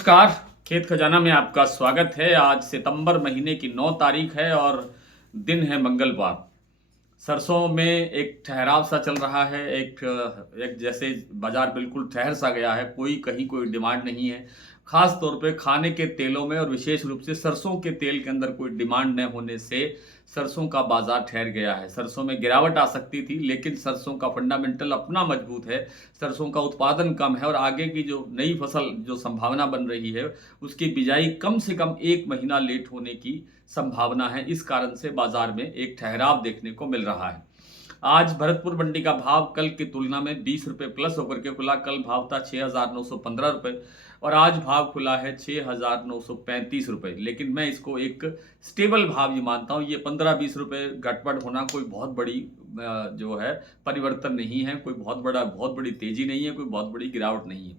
नमस्कार। खेत खजाना में आपका स्वागत है। आज सितंबर महीने की 9 तारीख है और दिन है मंगलवार। सरसों में एक ठहराव सा चल रहा है। एक जैसे बाजार बिल्कुल ठहर सा गया है। कहीं कोई डिमांड नहीं है। खास तौर पे खाने के तेलों में और विशेष रूप से सरसों के तेल के अंदर कोई डिमांड न होने से सरसों का बाजार ठहर गया है। सरसों में गिरावट आ सकती थी, लेकिन सरसों का फंडामेंटल अपना मजबूत है। सरसों का उत्पादन कम है और आगे की जो नई फसल जो संभावना बन रही है, उसकी बिजाई कम से कम 1 महीना लेट होने की संभावना है। इस कारण से बाजार में एक ठहराव देखने को मिल रहा है। आज भरतपुर मंडी का भाव कल की तुलना में 20 रुपये प्लस होकर के खुला। कल भाव था 6,915 रुपये और आज भाव खुला है 6,935 रुपये। लेकिन मैं इसको एक स्टेबल भाव ही मानता हूँ। ये 15-20 रुपये घटबढ़ होना कोई बहुत बड़ी जो है परिवर्तन नहीं है। कोई बहुत बड़ी तेजी नहीं है, कोई बहुत बड़ी गिरावट नहीं है।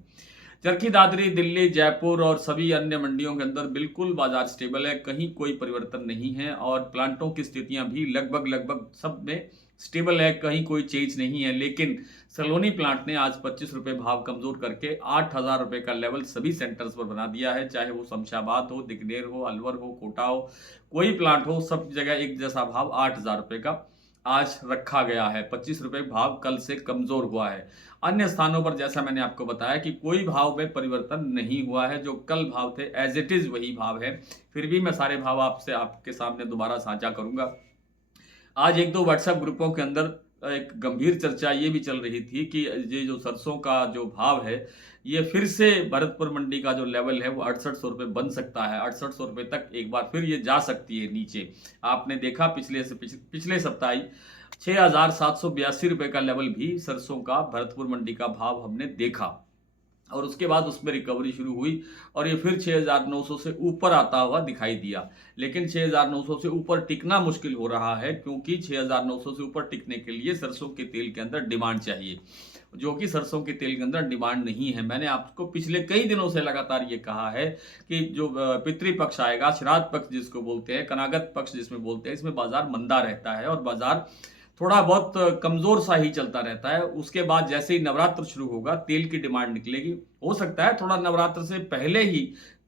चरखी दादरी, दिल्ली, जयपुर और सभी अन्य मंडियों के अंदर बिल्कुल बाजार स्टेबल है। कहीं कोई परिवर्तन नहीं है और प्लांटों की स्थितियां भी लगभग सब में स्टेबल है। कहीं कोई चेंज नहीं है। लेकिन सलोनी प्लांट ने आज 25 रुपये भाव कमजोर करके 8,000 रुपये का लेवल सभी सेंटर्स पर बना दिया है। चाहे वो शमशाबाद हो, दिगनेर हो, अलवर हो, कोटा हो, कोई प्लांट हो, सब जगह एक जैसा भाव 8,000 रुपये का आज रखा गया है। 25 रुपये भाव कल से कमजोर हुआ है। अन्य स्थानों पर जैसा मैंने आपको बताया कि कोई भाव में परिवर्तन नहीं हुआ है। जो कल भाव थे एज इट इज वही भाव है। फिर भी मैं सारे भाव आपके सामने दोबारा साझा करूंगा। आज एक दो व्हाट्सएप ग्रुपों के अंदर एक गंभीर चर्चा ये भी चल रही थी कि ये जो सरसों का जो भाव है, ये फिर से भरतपुर मंडी का जो लेवल है वो 6800 रुपये बन सकता है। 6800 रुपये तक एक बार फिर ये जा सकती है नीचे। आपने देखा पिछले सप्ताह 6,782 रुपये का लेवल भी सरसों का भरतपुर मंडी का भाव हमने देखा और उसके बाद उसमें रिकवरी शुरू हुई और ये फिर 6,900 से ऊपर आता हुआ दिखाई दिया। लेकिन 6,900 से ऊपर टिकना मुश्किल हो रहा है, क्योंकि 6,900 से ऊपर टिकने के लिए सरसों के तेल के अंदर डिमांड चाहिए, जो कि सरसों के तेल के अंदर डिमांड नहीं है। मैंने आपको पिछले कई दिनों से लगातार ये कहा है कि जो पितृपक्ष आएगा, श्राद्ध पक्ष जिसको बोलते हैं, कनागत पक्ष जिसमें बोलते हैं, इसमें बाजार मंदा रहता है और बाजार थोड़ा बहुत कमजोर सा ही चलता रहता है। उसके बाद जैसे ही नवरात्र शुरू होगा, तेल की डिमांड निकलेगी। हो सकता है थोड़ा नवरात्र से पहले ही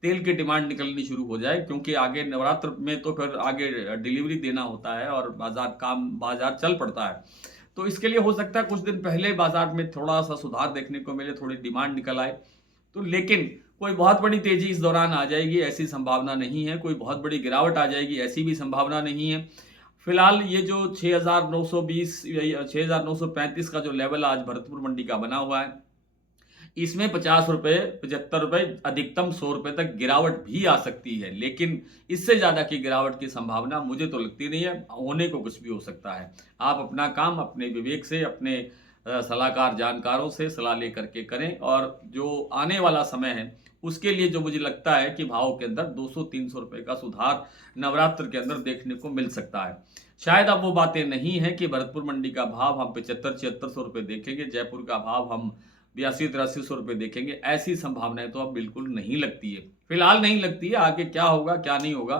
तेल की डिमांड निकलनी शुरू हो जाए, क्योंकि आगे नवरात्र में तो फिर आगे डिलीवरी देना होता है और बाजार चल पड़ता है। तो इसके लिए हो सकता है कुछ दिन पहले बाजार में थोड़ा सा सुधार देखने को मिले, थोड़ी डिमांड निकल आए। तो लेकिन कोई बहुत बड़ी तेजी इस दौरान आ जाएगी ऐसी संभावना नहीं है। कोई बहुत बड़ी गिरावट आ जाएगी ऐसी भी संभावना नहीं है। फिलहाल ये जो 6,920 या 6,935 का जो लेवल आज भरतपुर मंडी का बना हुआ है, इसमें 50 रुपये, 75 रुपये, अधिकतम 100 रुपये तक गिरावट भी आ सकती है। लेकिन इससे ज्यादा की गिरावट की संभावना मुझे तो लगती नहीं है। होने को कुछ भी हो सकता है। आप अपना काम अपने विवेक से, अपने सलाहकार जानकारों से सलाह लेकर के करें और जो आने वाला समय है उसके लिए जो मुझे लगता है कि भाव के अंदर 200-300 रुपये का सुधार नवरात्र के अंदर देखने को मिल सकता है। शायद अब वो बातें नहीं है कि भरतपुर मंडी का भाव हम 75-7600 रुपये देखेंगे, जयपुर का भाव हम 82-8300 रुपये देखेंगे। ऐसी संभावनाएं तो अब बिल्कुल नहीं लगती है, फिलहाल नहीं लगती है। आगे क्या होगा क्या नहीं होगा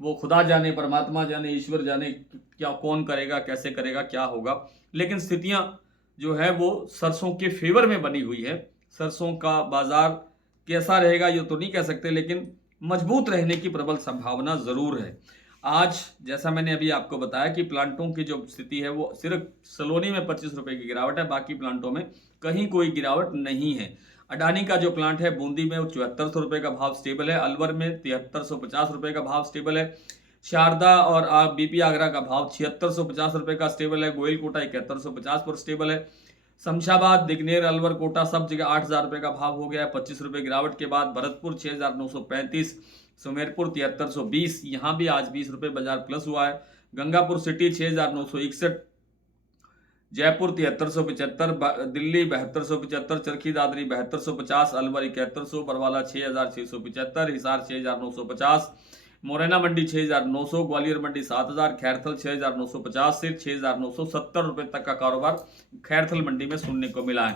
वो खुदा जाने, परमात्मा जाने, ईश्वर जाने, क्या कौन करेगा, कैसे करेगा, क्या होगा। लेकिन स्थितियां जो है वो सरसों के फेवर में बनी हुई है। सरसों का बाजार कैसा रहेगा ये तो नहीं कह सकते, लेकिन मजबूत रहने की प्रबल संभावना जरूर है। आज जैसा मैंने अभी आपको बताया कि प्लांटों की जो स्थिति है वो सिर्फ सलोनी में 25 रुपये की गिरावट है, बाकी प्लांटों में कहीं कोई गिरावट नहीं है। अडानी का जो प्लांट है बूंदी में, वो 7400 रुपये का भाव स्टेबल है। अलवर में 7350 रुपये का भाव स्टेबल है। शारदा और बीपी आगरा का भाव 7650 रुपये का स्टेबल है। गोयल कोटा 7150 पर स्टेबल है। शमशाबाद, दिगनेर, अलवर, कोटा सब जगह 8,000 रुपये का भाव हो गया है 25 रुपये गिरावट के बाद। भरतपुर 6,935, सुमेरपुर 7320, यहाँ भी आज 20 रुपये बाजार प्लस हुआ है। गंगापुर सिटी 6,961, जयपुर 7375, दिल्ली 7275, चरखी दादरी 7250, अलवर 7100, बरवाला 6675, हिसार 6950, मोरैना मंडी 6,900, ग्वालियर मंडी 7,000, खैरथल 6,950 से 6,970 रुपये तक का कारोबार खैरथल मंडी में सुनने को मिला है।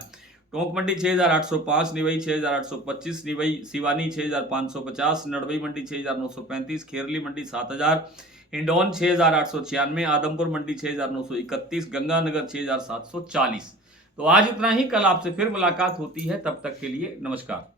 टोंक मंडी 6,805, निवई 6,825, निवई सिवानी 6,550, नड़बई मंडी 6,935, खेरली मंडी 7,000, हिंडौन 6,896, आदमपुर मंडी 6,931, गंगानगर 6,740। तो आज इतना ही। कल आपसे फिर मुलाकात होती है, तब तक के लिए नमस्कार।